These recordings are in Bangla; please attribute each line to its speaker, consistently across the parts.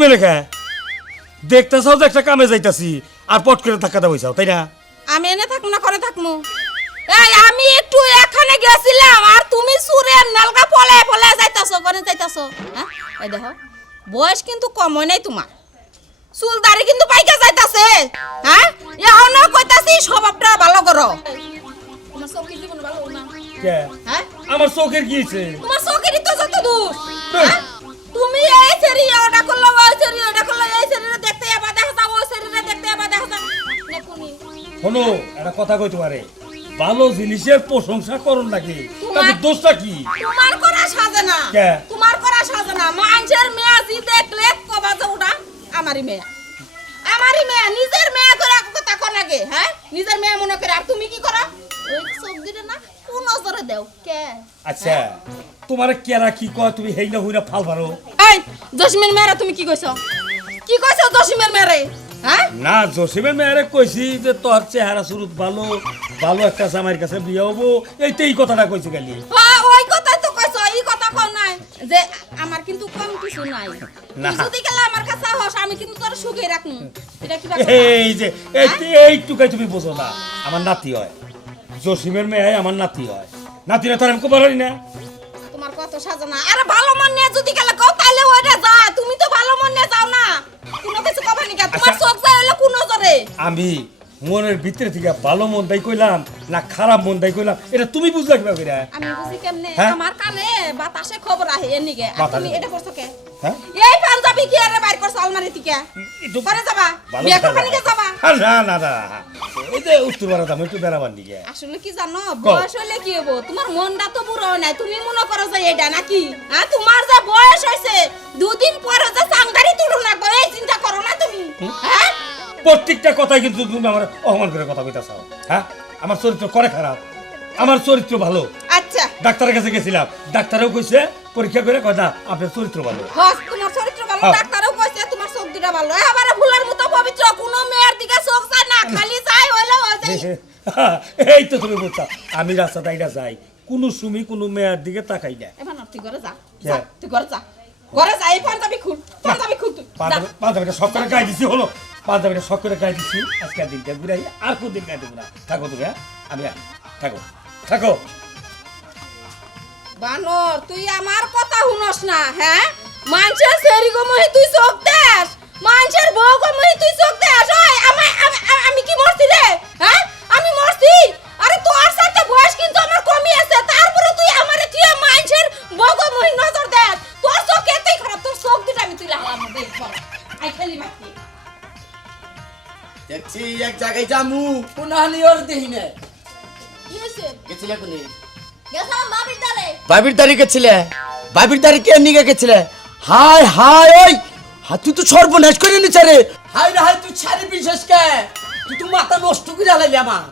Speaker 1: তুমি লেখা? দেখতেছাও যে একটা কামে যাইতাছি আর পট করে ধাক্কা দেওয়া তাই না?
Speaker 2: আমি এনে থাকব না করে থাকব। এই আমি একটু এখানে গেছিলাম আর তুমি সুরের নালকা ফলে ফলে যাইতাছো করে যাইতাছো। হ্যাঁ? এই দেখো বয়স কিন্তু কম হয় নাই তোমার। চুল দাড়ি কিন্তু পাইকা যাইতাছে। হ্যাঁ? এখনও কইতাছি স্বভাবটা ভালো করো। তোমার চোখের জীবন ভালো না?
Speaker 1: কে?
Speaker 2: হ্যাঁ?
Speaker 1: আমার চোখের কি হয়েছে
Speaker 2: তোমার চোখেরই তো যত দোষ। হ্যাঁ? তুমি এই সেরি ওটা করল ওই সেরি ওটা করল এই সেরিরে দেখতে আবার দেখা যাও ওই সেরিরে দেখতে আবার দেখা যাও।
Speaker 1: শোনো একটা কথা কইতে পারে। ভালো জিনিসের প্রশংসা করুন নাকি
Speaker 2: তোমার-
Speaker 1: দোষটা কি?
Speaker 2: তোমার করা সাজে না। তোমার করা সাজে না। মানুষের মেয়া জি দেখলে কবা যে ওটা আমারই মেয়া। আমারই মেয়া নিজের মেয়া করে কথা কর নাকি হ্যাঁ? নিজের মেয়া মনে করে আর তুমি কি করো? ওই চোখ না? নজরে দেও কে?
Speaker 1: আচ্ছা তোমার কেরা কি কয় তুমি হইনা ফাল পারো?
Speaker 2: এই জসমিন মেয়েরা তুমি কি কইছো? কি কইছো জসমিনের মেয়েরে? হ্যাঁ?
Speaker 1: না জসিমের মেয়েরে কইছি যে তোর চেহারা সুরত ভালো ভালো একটা জামাইয়ের কাছে বিয়ে হব এইটাই কথাটা কইছি খালি।
Speaker 2: হ্যাঁ, ওই কথাই তো কইছো এই কথা কম নাই যে আমার কিন্তু কম কিছু নাই।
Speaker 1: না।
Speaker 2: তুই যদি গেলে আমার কাছে হস আমি কিন্তু তোর সুখে রাখমু। এটা কি
Speaker 1: এই যে এই- এইটুকাই তুমি বোঝো না আমার নাতি হয়। জসিমের মেয়ে আমার নাতি হয়। নাতিরা তো আর আমি কবার না।
Speaker 2: তোমার কত সাজানা। আরে ভালো মন নিয়ে যদি গেলে কও তাইলে ওইটা যা। তুমি তো ভালো মন নিয়ে যাও না। কোনো কিছু কবে নি তোমার
Speaker 1: আচ্ছা।
Speaker 2: চোখ যায় হলো কোন নজরে।
Speaker 1: আমি মনের ভিতরে থেকে ভালো মন দাই কইলাম না খারাপ মন দাই কইলাম এটা তুমি বুঝলা কীভাবে করে
Speaker 2: আমি বুঝি কেমনে?
Speaker 1: হ্যাঁ?
Speaker 2: আমার কানে বাতাসে খবর আহে এনিকে আর তুমি এটা করছ কে?
Speaker 1: হ্যাঁ?
Speaker 2: এই পাঞ্জাবি কি আরে বাইর করছ আলমারি থেকে? পরে যাবা? বিয়ে করবা নিকে যাবা?
Speaker 1: না না না। ওই যে উত্তর ভারত আমি একটু বেড়াবার দিকে
Speaker 2: আসলে কি জানো? বয়স হইলে কি হব? তোমার মনটা তো বুড়ো নাই। তুমি মনে করো যে এটা নাকি? হ্যাঁ তোমার যে বয়স হয়েছে দুদিন পরে যে সাংগারি তুলো না এই চিন্তা করো না তুমি। হ্যাঁ
Speaker 1: প্রত্যেকটা কথাই কিন্তু তুমি আমার অপমান করে কথা কইতা চাও হ্যাঁ? আমার চরিত্র করে খারাপ। আমার চরিত্র ভালো।
Speaker 2: আচ্ছা।
Speaker 1: ডাক্তারের কাছে গেছিলাম। ডাক্তারও কইছে পরীক্ষা করে কথা আপনার চরিত্র ভালো।
Speaker 2: হস তোমার চরিত্র ভালো।
Speaker 1: হ্যাঁ।
Speaker 2: ডাক্তারও কইছে তোমার চোখ দুটা ভালো এবারে ফুলের মতো পবিত্র কোনো মেয়ের দিকে চোখ চায় না খালি চাই হইল হয়ে যায়
Speaker 1: এই তো তুমি বুঝছ আমি রাস্তা তাইটা যাই। কোনো সুমি কোনো মেয়ের দিকে তাকাই না।
Speaker 2: এবার তুই ঘরে যা? যা, তুই ঘরে যা। ঘরে যা এই পাঞ্জাবি খুল পাঞ্জাবি খুল তুই। যা।
Speaker 1: পাঞ্জাবি- পাঞ্জাবিটা শখ করে গায়ে দিছি হলো। পাঞ্জাবিটা শখ করে গায়ে দিছি, আজকের দিনটা ঘুরাই, আর কোন দিন গায়ে না। থাকো তুমি হ্যাঁ? আমি থাকো। থাকো।
Speaker 2: বানর, তুই আমার কথা শুনস না হ্যাঁ? মানুষের সেরি গো মহি, তুই চোখ দেস। মানুষের বউ গো মহি, তুই চোখ দেস। ওই, আমি, আমি- কি মরছি রে? হ্যাঁ? আমি মরছি? আরে তোর সাথে বয়স কিন্তু আমার কমই আছে। তারপরে তুই আমারে তুই মানুষের বউ গো মহি নজর দেস? তোর চোখ এতই খারাপ, তোর চোখ দুটা আমি তুই লাগালাম দেখ আই খেলি মাটি
Speaker 3: দেখছি এক জায়গায় জামু। পুনাহানি ওর দেহি না
Speaker 2: কি হইছে
Speaker 3: গেছিলে কোনে?
Speaker 2: গেছাম বাবির দারে
Speaker 3: বাবির দাড়ি গেছিলে? বাবির দাড়ি কে নিয়ে গেছিলে? হাই হাই ওই! হা তুই তো সর্বনাশ করে নিছে রে। হাই রে হাই তুই ছাড়ি বিশেষ কে? তুই তো মাথা নষ্ট করে আলাইলি আমার।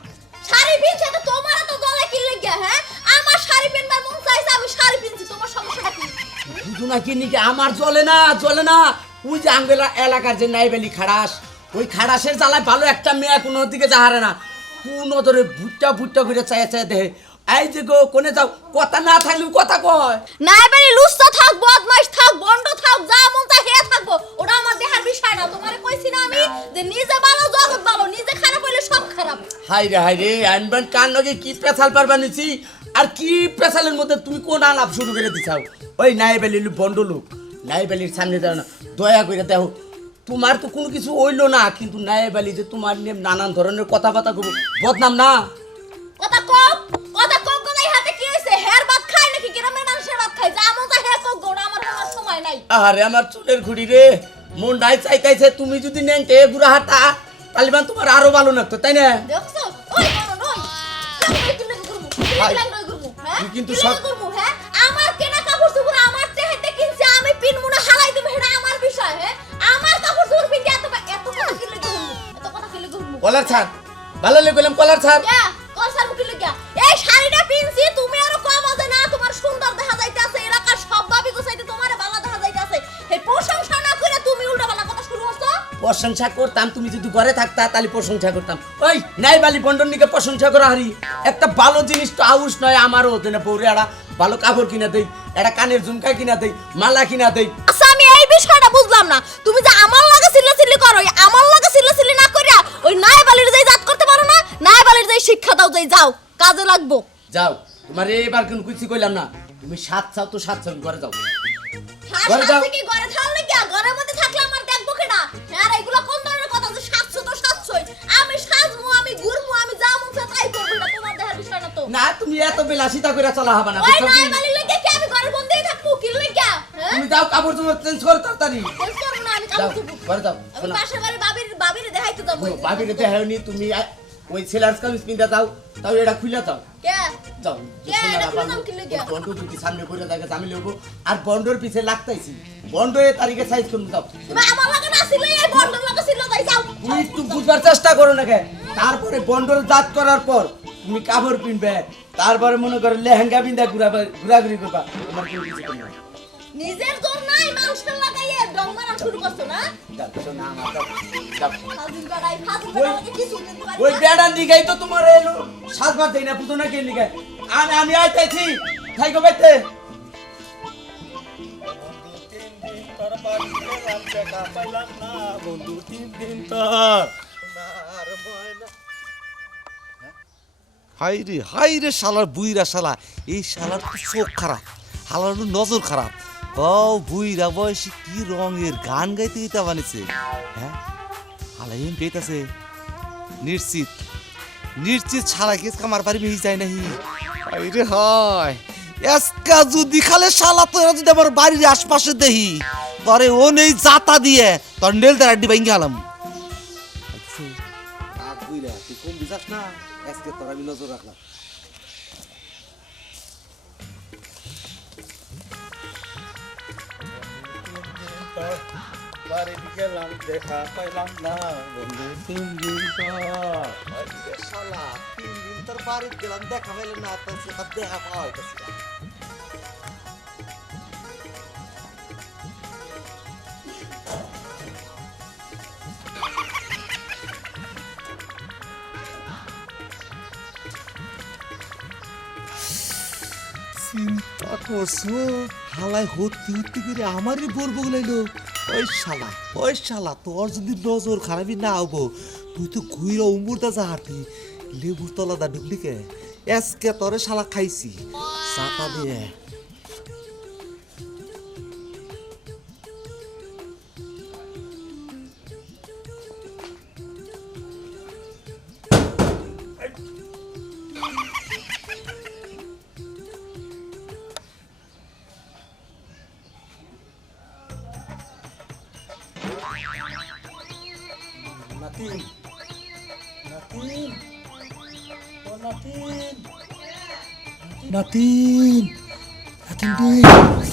Speaker 4: শাড়ি পিনছে তো তোমার তো গলায় কি লেগে হ্যাঁ? আমার শাড়ি পিনবার মন চাইছে আমি শাড়ি পিনছি তোমার সমস্যাটা কি?
Speaker 3: বুঝু না কি নিকে আমার জ্বলে না জ্বলে না। ওই যে আঙ্গেলা এলাকার যে নাইবেলি খাড়াস ওই খাড়াসের জ্বালায় ভালো একটা মেয়ে কোনো দিকে যাহারে না। কোন ধরে ভুট্টা ভুট্টা করে চাই চাই দেহে। এই যে গো কোনে যাও? কথা না থাকলেও কথা কয়।
Speaker 4: না এবারে লুচ্চা থাক বদমাইশ থাক বন্ড থাক যা মন চাই হে থাকব। ওটা আমার দেহার বিষয় না তোমারে কইছি না আমি যে নিজে ভালো জগৎ ভালো নিজে খারাপ হইলে সব খারাপ।
Speaker 3: হাই রে হাই রে আনবান কান লগে কি পেছাল পারবা নিছি আর কি পেছালের মধ্যে তুমি কোন আলাপ শুরু করে দিছাও? ওই নাই নাইবেলি বন্ড লোক নাইবেলির সামনে দাও না দয়া করে দেখো তোমার তো কোনো কিছু হইল না কিন্তু নাইবেলি যে তোমার নিয়ে নানান ধরনের কথাবার্তা করব। বদনাম না।
Speaker 4: কথা কম কথা কম হাতে কি হইছে? হের ভাত খায় নাকি? গ্রামের মানুষের ভাত খায়। যা হে কোক গোড়া আমার বলার সময় নাই।
Speaker 3: আরে আমার চুলের ঘুড়ি রে। মন ডাই চাইতাইছে তুমি যদি নেংটে গুড়া হাতা তাহলে মানে তোমার আরও ভালো লাগতো তাই না?
Speaker 4: দেখছ? ওই মনো নই। তুই হ্যাঁ?
Speaker 3: কিন্তু সব-
Speaker 4: হ্যাঁ? আমার কেনা কাপড় চোপড় আমার চেহাতে কিনছে আমি পিনমু না হালাই দেব এটা আমার বিষয় হ্যাঁ? আমার কাপড় এত এত কথা কি লাগি করমু এত কথা কি লাগি করমু
Speaker 3: কলার ছাড়। ভালো কলার ছাড়।
Speaker 4: ইয়া কোন সার কি লাগি এই শাড়িটা পিনছি তুমি আরও কম আছে না? তোমার সুন্দর দেখা যাইতাছে এলাকার সব ভাবি গোছাইতে তোমার ভালো দেখা যাইতাছে। এই প্রশংসা না করে তুমি উল্টা ভালো কথা শুরু করছ?
Speaker 3: প্রশংসা করতাম তুমি যদি ঘরে থাকতা তাহলে প্রশংসা করতাম। ওই নাই বালি বন্ডন নিকে প্রশংসা করা হারি। একটা ভালো জিনিস তো আউস নয় আমারও পৌরে একটা ভালো কাপড় কিনা দেই একটা কানের ঝুমকা কিনা দেই মালা কিনা দেই।
Speaker 2: না। তুমি যে আমার লাগে সিল্লাসিল্লি করো আমার লাগে সিল্লাসিল্লি না করিয়া ওই নাই বালির যাই জাত করতে পারো না নাই বালির যাই শিক্ষা দাও যাই যাও কাজে লাগবো।
Speaker 3: যাও তোমার এবার কিন্তু কিছু কইলাম না। তুমি সাত চাও তো সাত চাও ঘরে যাও। ঘরে যাও।
Speaker 2: কি ঘরে থাকলে কি ঘরের মধ্যে থাকলে আমার দেখব কেনা আর এগুলো কোন ধরনের কথা? যে সাতশো তো সাতশোই আমি সাজমু আমি ঘুরমু আমি যা চায় তাই করব না তোমার দেখার বিষয় না তো।
Speaker 3: না তুমি এত বিলাসিতা করে চলা হবে না
Speaker 2: ওই নাই
Speaker 3: কি?
Speaker 2: বালির লাগে কি আমি ঘরে বন্ধ থাকব কি লাগে হ্যাঁ
Speaker 3: তুমি যাও কাপড় তোমার চেঞ্জ করো তাড়াতাড়ি। যাও ঘরে যাও
Speaker 2: বাবির
Speaker 3: তুমি ওই কামিজ পিন্দা তাও এটা খুলে দাও যাও? বন্ড যদি সামনে করে থাকে আমি লইব। আর বন্ডর পিছে লাগতাইছি। বন্ড এ তারিখে সাইজ করুন
Speaker 2: তুমি যাও।
Speaker 3: একটু বুঝবার চেষ্টা করো না তারপরে বন্ডল জাত করার পর তুমি কাপড় পিনবে তারপরে মনে করো লেহেঙ্গা পিন্দা ঘুরাবে ঘুরাঘুরি করবা।
Speaker 2: নিজের জোর নাই মানুষের লাগাইয়ে ডং মারা শুরু করছ না?
Speaker 3: ওই-
Speaker 2: বেড়া লাগে কিছু দিতে
Speaker 3: ওই
Speaker 2: না।
Speaker 3: বেড়ার তো তোমার এলো সাতবার দেই না পুতো না কে লিগায় আমি আমি আইতেছি বাইতে।
Speaker 1: বন্ধু তিন দিন তোর।
Speaker 5: হাই রে হাই রে শালার বুইরা শালা। এই শালার তো চোখ খারাপ। হালার নজর খারাপ। ও বুইরা বয়সে কি রঙের গান গাইতে বানিয়েছে হ্যাঁ? পেতাছে নিশ্চিত। নিশ্চিত ছাড়া কেস কামার পারি মেহি যায় নাহি? হাই রে হয়! এসকা যদি খালে শালা তোরা যদি আমার বাড়ির আশপাশে দেহি, তরে ও নেই জাতা দিয়ে তোর নেল তার আড্ডি ভাঙ্গি আলাম। বুইরা, তুই বিশ্বাস না? নজর রাখলাম।
Speaker 1: বাড়িতে গেলাম, দেখা পাইলাম না, বন্ধু তিন দিন তোর।
Speaker 5: আরে শালা তিন দিন তোর বাড়িতে গেলাম দেখা পেলে না তোর হালাই হত্যি হত্যি করে আমারই বোর বগলাইলো। ওই শালা ওই শালা, তোর যদি নজর খারাপই না হব, তুই তো ঘুইরা উমুরদা হাঁটি, লেবুর তলা দা ঢুকলিকে এসকে তোরে শালা খাইছি। চাপা দিয়ে।
Speaker 1: নাতিন নাতিন ও নাতিন নাতিন নাতিন তুই নাতিন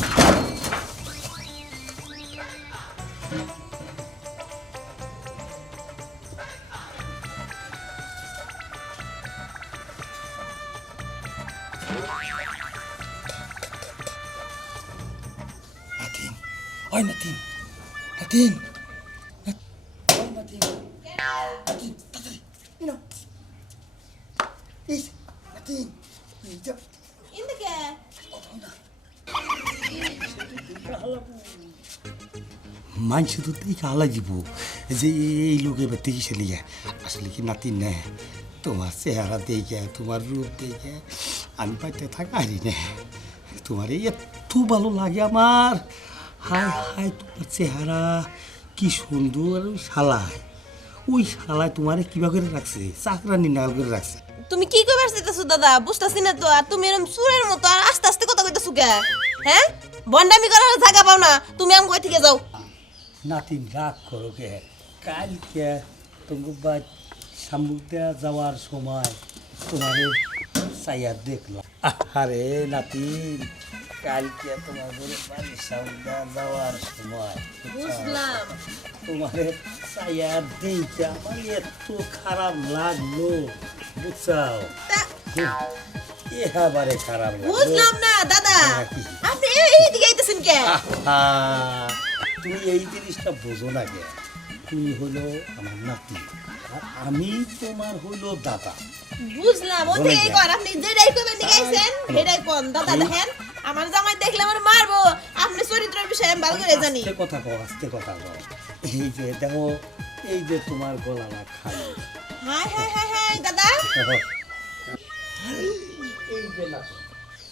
Speaker 1: মানুষ তো দেখে আলাই দিব যে এই লোক এবার দেখি চলে যায়? আসলে কি নাতি নে? তোমার চেহারা দেখে তোমার রূপ দেখে আমি বাড়িতে থাকারি নে। তোমার এই এত ভালো লাগে আমার। হাই হাই তোমার চেহারা কি সুন্দর শালায় ওই শালায় তোমার কীভাবে করে রাখছে চাকরানি নাগাল করে রাখছে।
Speaker 6: তুমি কি কইবার চাইতেছো দাদা? বুঝতাছি না তো আর তুমি এরকম সুরের মতো আর আস্তে আস্তে কথা কইতেছো কে? হ্যাঁ? বন্ডামি করার জায়গা পাও না তুমি আম কই থেকে যাও?
Speaker 1: নাতিন রাগ করো কে? কালকে তোমার শামুক দেওয়া যাওয়ার সময় তোমার চাইয়া দেখলাম। আরে নাতিন। কালকে তোমার ঘরে বাড়ির দেওয়া যাওয়ার সময়।
Speaker 6: বুঝলাম।
Speaker 1: তোমার চাইয়া দেখে আমার এত খারাপ লাগল বুঝছাও? এবারে খারাপ
Speaker 6: বুঝলাম না দাদা।
Speaker 1: হ্যাঁ,
Speaker 6: আপনি এই দিকে আইতেছেন কে?
Speaker 1: তুমি এই জিনিসটা বোঝো না কে? তুমি হলো আমার নাতি আর আমি তোমার হলো দাদা।
Speaker 6: বুঝলাম। ও থেকে কর আপনি যেটাই কইবেন দেখাইছেন সেটাই কোন। দাদা দেখেন। আমার জামাই দেখলে আমার মারবো। আপনি চরিত্রের বিষয়ে আমি ভালো করে জানি।
Speaker 1: কথা কও আস্তে কথা কও। এই যে দেখো এই যে তোমার গলাটা খালি।
Speaker 6: হাই হাই হাই হাই দাদা।
Speaker 1: এই যে না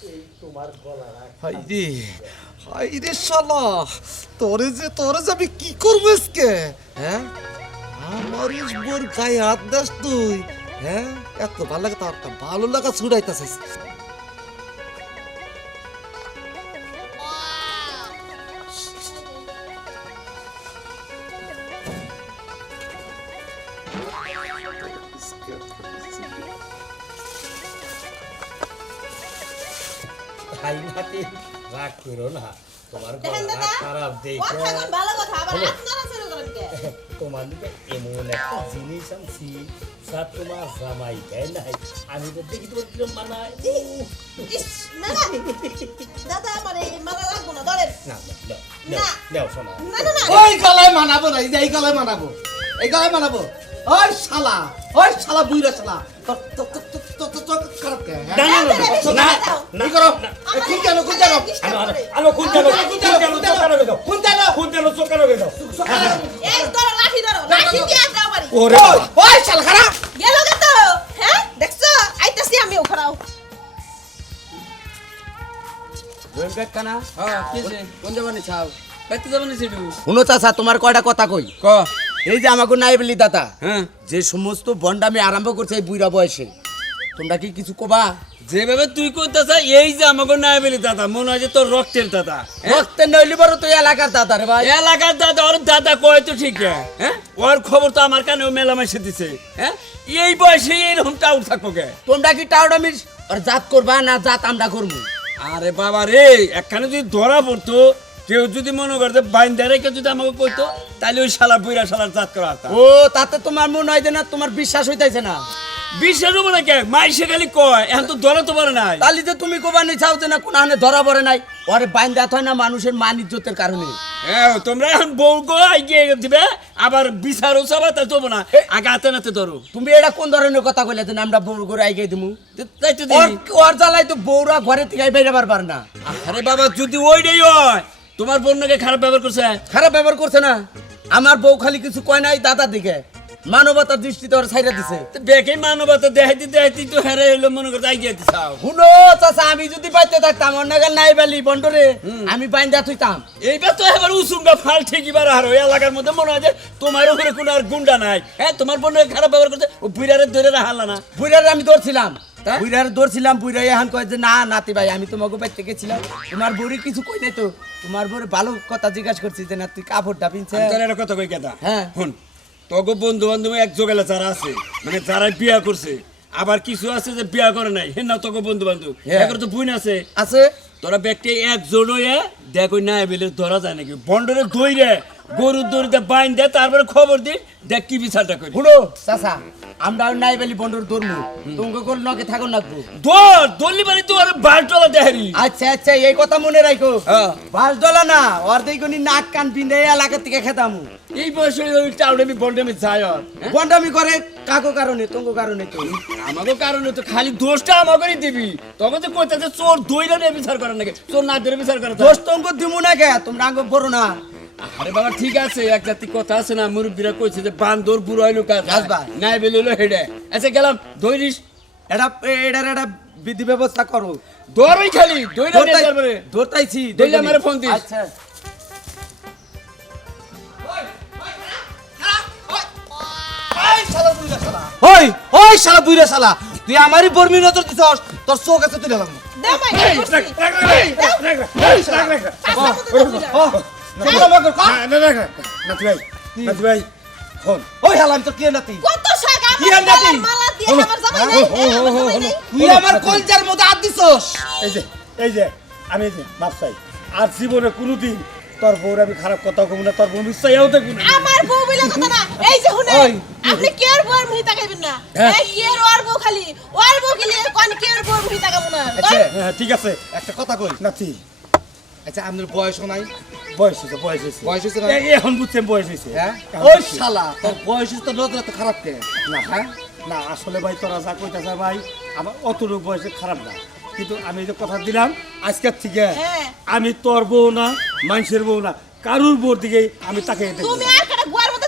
Speaker 1: এই তোমার গলাটা
Speaker 5: হাই রে হাই রে শালা। তোরে যে তোরে যে আমি কি করব আজকে? হ্যাঁ? আমার বোর গায়ে হাত দাস তুই। হ্যাঁ? এত ভালো লাগে তার ভালো লাগা ছুড়াইতেছিস।
Speaker 1: খাই নাতি রাগ করো না। তোমার
Speaker 6: দেখেন
Speaker 1: গলাটা
Speaker 6: দাদা
Speaker 1: খারাপ দেখে।
Speaker 6: কথা কোন ভালো কথা আবার
Speaker 1: হলো।
Speaker 6: আপনারা শুরু করেন কে?
Speaker 1: তোমার এমন একটা জিনিস আনছি যা তোমার জামাই দেয় নাই। আমি তো দেখি তোমার কিরম মানায়। উহ,
Speaker 6: ইস, না না। দাদা আমার এই মালা লাগবো না ধরেন।
Speaker 1: না না,
Speaker 6: না। না। না না
Speaker 3: না?
Speaker 1: না, না, না,
Speaker 6: না,
Speaker 1: না,
Speaker 6: না,
Speaker 1: না,
Speaker 6: না,
Speaker 3: ওই
Speaker 1: শালা
Speaker 3: ওই শালা বুইরা শালা। তোমার কয়টা কথা কই?
Speaker 7: ক?
Speaker 3: এই যে আমাকে নাই বলি দাদা
Speaker 7: হ্যাঁ।
Speaker 3: যে সমস্ত বন্ডামি আরম্ভ করছে এই বুইরা বয়সে তোমরা কি কিছু কবা?
Speaker 7: যেভাবে তুই কইতাছ এই যে আমাকে নাই বলি দাদা মনে হয় যে তোর রক্তের দাদা
Speaker 3: রক্তের নইলি বড় তুই এলাকার দাদা রে ভাই।
Speaker 7: এলাকার দাদা ওর দাদা কয় তো ঠিক হ্যাঁ? ওর খবর তো আমার কানেও মেলামেশে দিছে হ্যাঁ? এই বয়সে এরকম টাউট থাকব কে?
Speaker 3: তোমরা কি টাউডামি আর জাত করবা না জাত আমরা করব?
Speaker 7: আরে বাবা রে একখানে যদি ধরা পড়তো কেউ যদি মনে করতে বাইন্দা রেখে যদি আমাকে কইতো তাহলে ওই শালা বইরা শালার জাত করা
Speaker 3: ও তাতে তোমার মনে হয় না তোমার বিশ্বাস হইতাছে না?
Speaker 7: বিশ্বাস হব না কে? মাইসে খালি কয় এখন তো ধরা তো পারে নাই।
Speaker 3: তাহলে যে তুমি কোবানি চাও যে না কোন হানে ধরা পড়ে নাই। ওরে বাইন্দা হয় না মানুষের মান ইজ্জতের কারণে।
Speaker 7: হ্যাঁ তোমরা এখন বউ গো এগিয়ে দিবে আবার বিচারও সবাই তা দেবো না। আগে হাতে নাতে ধরো।
Speaker 3: তুমি এটা কোন ধরনের কথা কইলে যে আমরা বউ করে আইগে দিমু?
Speaker 7: তাই তো
Speaker 3: ওর জ্বালাই তো বউরা ঘরে থেকে বাইরে পারবার না।
Speaker 7: আরে বাবা যদি ওইটাই হয় তোমার বোনকে খারাপ ব্যবহার করছে?
Speaker 3: খারাপ ব্যবহার করছে না। আমার বউ খালি কিছু কয় নাই দাদার দিকে। মানবতার দৃষ্টিতে ওর ছাইরা দিছে।
Speaker 7: বেকে মানবতা দেখাইতে দেখাইতে তো হেরে হইল মনে করতে আইগিয়ে দিছাও
Speaker 3: শুনো চাচা আমি যদি বাইতে থাকতাম ওর নাগাল নাই বেলি বন্ডরে আমি বাইন্দা থইতাম।
Speaker 7: এইবার তো এবার উসুমটা ফাল ঠিকই বার আর ওই এলাকার মধ্যে মনে হয় যে তোমার উপরে কোনো আর গুন্ডা নাই। হ্যাঁ তোমার বোনের খারাপ ব্যবহার করছে ও বুড়ারে ধরে রাখালা না।
Speaker 3: বুইরার আমি ধরছিলাম? বুইরার ধরছিলাম বুইরা এখন কয় যে না নাতি ভাই আমি তোমাকে বাইতে গেছিলাম। তোমার বউরি কিছু কই নাই তো? তোমার বউরে ভালো কথা জিজ্ঞাসা করছি যে না তুই কাপড়টা পিনছে?
Speaker 7: আমি কথা কই কেদা?
Speaker 3: হ্যাঁ।
Speaker 7: শুন তোকে বন্ধু বান্ধব এক জোগালে যারা আছে মানে যারা বিয়া করছে আবার কিছু আছে যে বিয়া করে নাই হেন না তোকে বন্ধু বান্ধব
Speaker 3: হ্যাঁ।
Speaker 7: এখন তো বুন আছে।
Speaker 3: আছে?
Speaker 7: তোরা ব্যক্তি একজন হয়ে দেখো না এবেলে ধরা যায় নাকি। বন্ডরে দইরে গরুর দড়িতে বাইন দে তারপরে খবর দি দেখ কি বিচারটা করি।
Speaker 3: শুনো চাচা আমরা নাই বেলি বন্ডর ধরবো তোমাকে কোন নকে থাকুন রাখব
Speaker 7: দর দল্লি বাড়ি তো আর বালটলা দেহারি।
Speaker 3: আচ্ছা আচ্ছা এই কথা মনে রাখো।
Speaker 7: হ্যাঁ।
Speaker 3: বাস ডলা না অর্ধেক নাক কান পিন্ডে এলাকা থেকে খেতাম।
Speaker 7: এই বয়সে ওই টাউডামি বন্ডামি যায় হ্যাঁ?
Speaker 3: বন্ডামি করে কাকো কারণে তোমাকে কারণে তো।
Speaker 7: আমাকে কারণে তো খালি দোষটা আমাকেই দিবি। তখন তো কইতাছে চোর দইরা নিয়ে বিচার করে নাকি চোর না ধরে বিচার করে তো।
Speaker 3: দোষ তোমাকে দিমু না কে? তোমরা আগে বড় না।
Speaker 7: আরে বাবা ঠিক আছে এক জাতি কথা আছে না মুরব্বীরা কইছে যে বান্দর বুড়ো হইল কাজ। নাই বেলিলো হেডে আচ্ছা গেলাম দইরিস
Speaker 3: এটা এটার একটা বিধি ব্যবস্থা করো
Speaker 7: দরই খালি
Speaker 3: ধরতাইছি
Speaker 7: দইলে আমারে ফোন দিস।
Speaker 3: আচ্ছা
Speaker 5: ওই ওই শালা বুইরা শালা তুই আমারই বর্মি নজর দিছস তোর চোখ আছে তুই
Speaker 6: দাও মাই করছি
Speaker 1: নাতি ভাই নাতি ভাই শোন
Speaker 5: ওই হালাম তোর কে নাতি
Speaker 6: কত শাক
Speaker 5: আর
Speaker 6: আমার মালা দিয়ে আমার জামাই নাই আমার জামাই নাই
Speaker 5: তুই আমার কলজার মধ্যে হাত দিছস
Speaker 1: এই যে এই যে আমি এই যে মাপ চাই আর জীবনে কোনোদিন তোর বউর আমি খারাপ কথা কব না তোর বউ মিশাইয়াও দেখব না
Speaker 6: আমার বউ বলে কথা না এই যে শুনে
Speaker 5: ওই।
Speaker 6: আপনি কের বউর মুহি তাকাইবেন না
Speaker 5: হ্যাঁ।
Speaker 6: এই কের ওর বউ খালি ওর বউ গেলে কোন কের বউর মুহি তাকাবো না
Speaker 5: আচ্ছা
Speaker 1: হ্যাঁ ঠিক আছে
Speaker 5: একটা কথা কই
Speaker 1: নাতি
Speaker 5: আচ্ছা আপনার বয়সও নাই
Speaker 1: বয়স হয়েছে বয়স হয়েছে।
Speaker 8: বয়স হয়েছে না?
Speaker 1: এখন বুঝছেন বয়স হয়েছে।
Speaker 8: হ্যাঁ? ওই। শালা তোর বয়স হয়েছে তো নজর এত খারাপ কে?
Speaker 1: না
Speaker 8: হ্যাঁ?
Speaker 1: না আসলে ভাই তোরা যা কইতাছ ভাই আমার অতটুকু বয়সে খারাপ না। কিন্তু আমি যে কথা দিলাম আজকের থেকে
Speaker 6: হ্যাঁ।
Speaker 1: আমি তোর বউ না মানুষের বউ না কারুর বউর দিকে আমি তাকে দেখব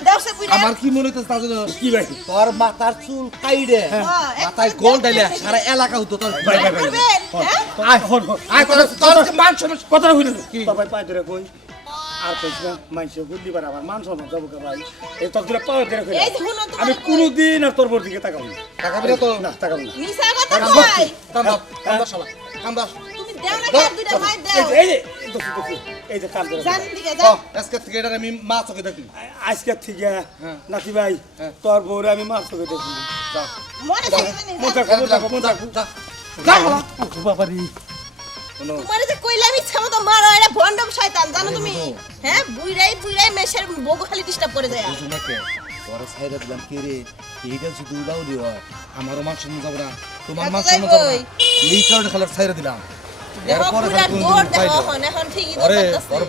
Speaker 6: দেওছে বুইরা।
Speaker 8: আমার কি মনে হইতেছে
Speaker 1: কি ভাই?
Speaker 8: তোর মাথার চুল কাইড়ে।
Speaker 6: হ্যাঁ,
Speaker 8: মাথায়
Speaker 6: একদম
Speaker 8: গোল ডাইলে। সারা এলাকা হতো তোর
Speaker 1: ভাই, ভাই, ভাই।
Speaker 6: করবেন হ্যাঁ?
Speaker 1: আয় হন হন।
Speaker 8: আয় তোর তোর যে মান সম্মান
Speaker 1: কথা হইল তোর ভাই পায়ে ধরে কই? আর কইছ না মানুষে বুদ্ধি পারে আমার মান সম্মান যাব কে ভাই? এই তোর ধরে পায়ে ধরে কই
Speaker 6: এই যে শুনো তোমার
Speaker 1: আমি কোনোদিন আর তোর দিকে তাকাবো না।
Speaker 8: না তো?
Speaker 1: না তাকাবো না।
Speaker 6: মিছা কথা
Speaker 8: শালা আমি মা চোখে দেখি।
Speaker 1: থেকে ভাই। তোর বউরে আমি চোখে দেখি। বাবারি।
Speaker 6: তোমার যে ইচ্ছা মতো মারো এটা ভন্ডম শয়তান জানো তুমি? হ্যাঁ বুইরাই বুইরাই মেশের বগু খালি ডিস্টার্ব করে
Speaker 8: দিলাম কে রে? এইটা উড়াউলি হয় আমারও মান সম্মান যাব না। তোমার মান সম্মান যাব না। এই কারণে খালি সাইডে দিলাম। এরপরে
Speaker 6: পুরা
Speaker 8: খালি
Speaker 6: দৌড়
Speaker 8: কোনদিন
Speaker 6: দেখো
Speaker 8: পাইলো।
Speaker 6: এখন এখন ঠিকই
Speaker 8: আরে
Speaker 6: দৌড়
Speaker 8: ওর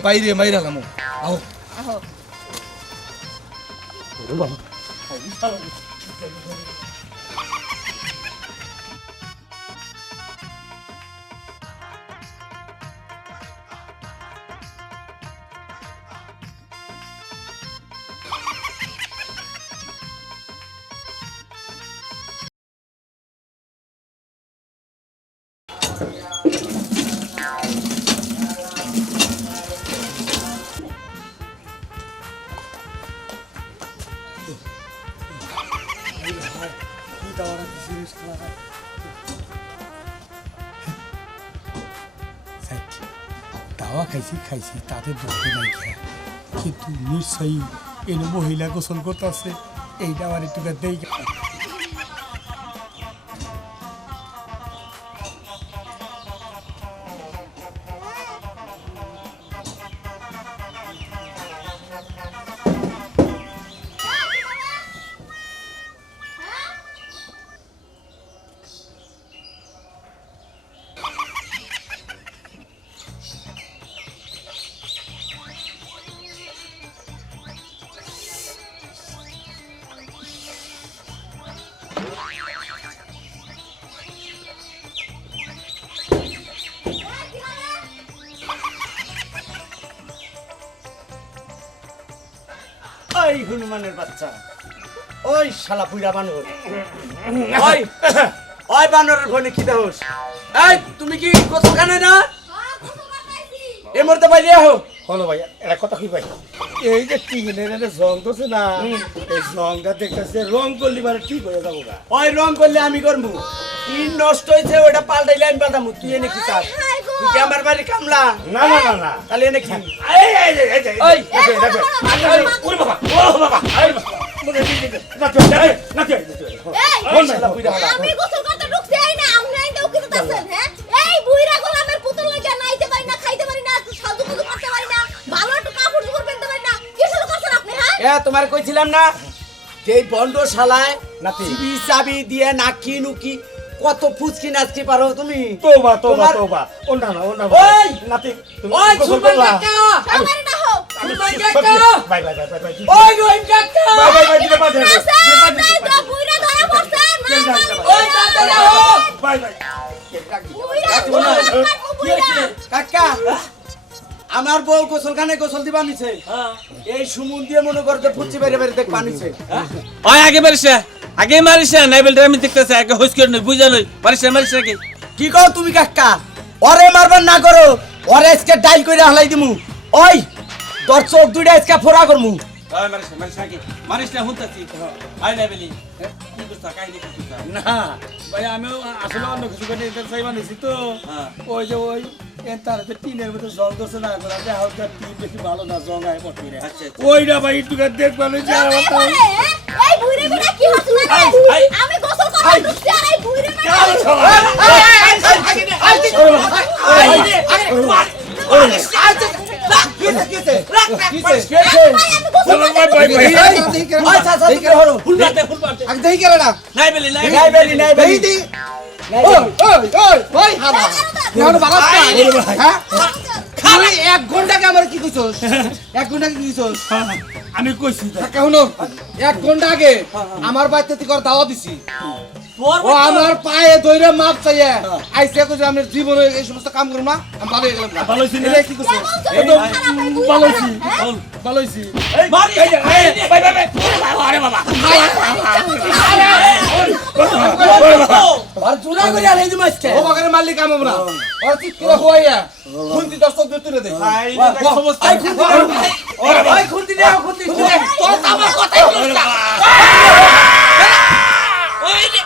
Speaker 8: বাইরে মাইরা লামু আও
Speaker 6: আহো
Speaker 1: দাওয়া খাইছি খাইছি তাতে দুঃখ নাই কিন্তু নিশ্চয়ই এনে মহিলা গোসল করতেছে এইটা আমার একটু দেই
Speaker 3: ওই হনুমানের বাচ্চা। ওই শালা বুইরা বানর। ওই ওই বানরের ফোনে কি দেহস? এই তুমি কি কোথাও কানে না? এ মরতে পাইলে আহো।
Speaker 1: হলো ভাই এটা কথা কি ভাই? এই যে এটা জং ধরছে না এই জংটা দেখতেছে রং করলি মানে ঠিক হয়ে যাব
Speaker 3: ওই রং করলে আমি করব টিন নষ্ট হয়েছে ওটা পাল্টাইলে আমি পাঠাবো তুই এনে কি চাস? তুই কি আমার বাড়ি কামলা
Speaker 1: না না না না
Speaker 3: তাহলে এনে কি
Speaker 1: এই, এই, এই, এই, এই,
Speaker 3: ওই,
Speaker 1: দেখো, দেখো। ওরে বাবা, ও বাবা, আরে মনে হয়। না, বল
Speaker 2: আমি গোসল করতে ঢুকছি এই না কি দিতেছেন হ্যাঁ এই বুইরা গোলামের পুতুল লাগা নাইতে পারি না খাইতে পারি না সাজু গুজু করতে পারি না ভালো একটু কাপড় চোপড় পরতে পারি না কি শুরু করছেন আপনি হ্যাঁ
Speaker 3: এ তোমার কইছিলাম না যে বন্ড শালায়
Speaker 1: নাতি।
Speaker 3: চাবি দিয়ে নাকি নুকি কত ফুচকি নাচতে পারো তুমি?
Speaker 1: তোবা, তোবা, তোবা। ও না, না, ও না,
Speaker 3: ওই!
Speaker 1: নাতি, তুমি
Speaker 3: ওই? কাকা!
Speaker 2: আমারে না হোক
Speaker 1: আমি
Speaker 3: কাকা!
Speaker 1: সব- ভাই, ভাই, ভাই, ভাই, ভাই,
Speaker 3: ওই রহিম কাকা!
Speaker 2: তাই
Speaker 1: ভাই,
Speaker 2: তো বুইরা ধরা পড়ছে। না
Speaker 1: দিদি,
Speaker 2: না
Speaker 3: ওই কাকা না।
Speaker 2: বুইরা
Speaker 3: কাকা আমার বউ গোসলখানে গোসল দিবা নিছে। এই সুমুন দিয়ে মনে করতে ফুচি বেড়ে বেড়ে দেখ পানিছে
Speaker 7: ওই আগে না আগে মারিস না নাইবেলটা আমি দেখতেছি আগে হইস করে নই বুঝা নই মারিস না মারিস নাকি
Speaker 3: কি? কও তুমি কাকা ওরে মারবার না করো ওরে আজকে ডাইল করে হালাই দিমু। ওই তোর চোখ দুইটা আজকে ফোড়া করমু।
Speaker 7: মারিস না মারিস নাকি মারিস না হুনতাছি। আই নাইবেলি। কি করতা কাহিনী কি করতা
Speaker 1: না ভাই আমিও আসলে অন্য কিছু করে এটা চাইবা নিছি তো।
Speaker 7: হ্যাঁ।
Speaker 1: ওই যে ওই তার টিনের মধ্যে জং ধরছে না এখন আমি হালকা টিন বেশি ভালো না জং আয় পড়তে রে
Speaker 7: আচ্ছা, আচ্ছা।
Speaker 1: ওইটা ভাই একটু দেখবা না যে আমার
Speaker 2: এই
Speaker 1: তো-
Speaker 2: বলে, হ্যাঁ? এই বুইরা বিরা কি হচ্ছে না রে?
Speaker 7: এই,
Speaker 2: আমি গোসল করতে ঢুকছি আর এই বুইরা বিরা ভাই,
Speaker 3: তুই কে
Speaker 8: কেন হালা
Speaker 2: ঢুকছি।
Speaker 8: নিহন বালাস না হ্যাঁ
Speaker 7: খা
Speaker 8: তুই এক ঘণ্টা আগে আমার কি কইছস এক কি কইছস
Speaker 1: আমি কইছি তো।
Speaker 8: কেমন এক ঘণ্টা আগে আমার বাড়িতে তুই কর দাওয়া দিছি ও আমার পায়ে ধইরে মাপ চাইয়া আইসে কইছে আমি জীবনে এই সমস্ত কাম করব না আমি ভালো হয়ে গেলাম না।
Speaker 1: ভালো হইছি
Speaker 8: কি
Speaker 1: একদম ভালো হইছি।
Speaker 8: ভালো হইছি
Speaker 1: মার, এই ভাই, ভাই, ভাই। আরে বাবা।
Speaker 3: আর জোড়া করে আলাই দিম আজকে
Speaker 8: ও বাগানে মারলি কাম হবে না ওর চিৎ করে হইয়া খুন্তি দশ চোদ্দ তুলে দে
Speaker 3: আই খুন্তি দাও আই খুন্তি দাও খুন্তি তোর আমার কথাই শুনছ ওই যে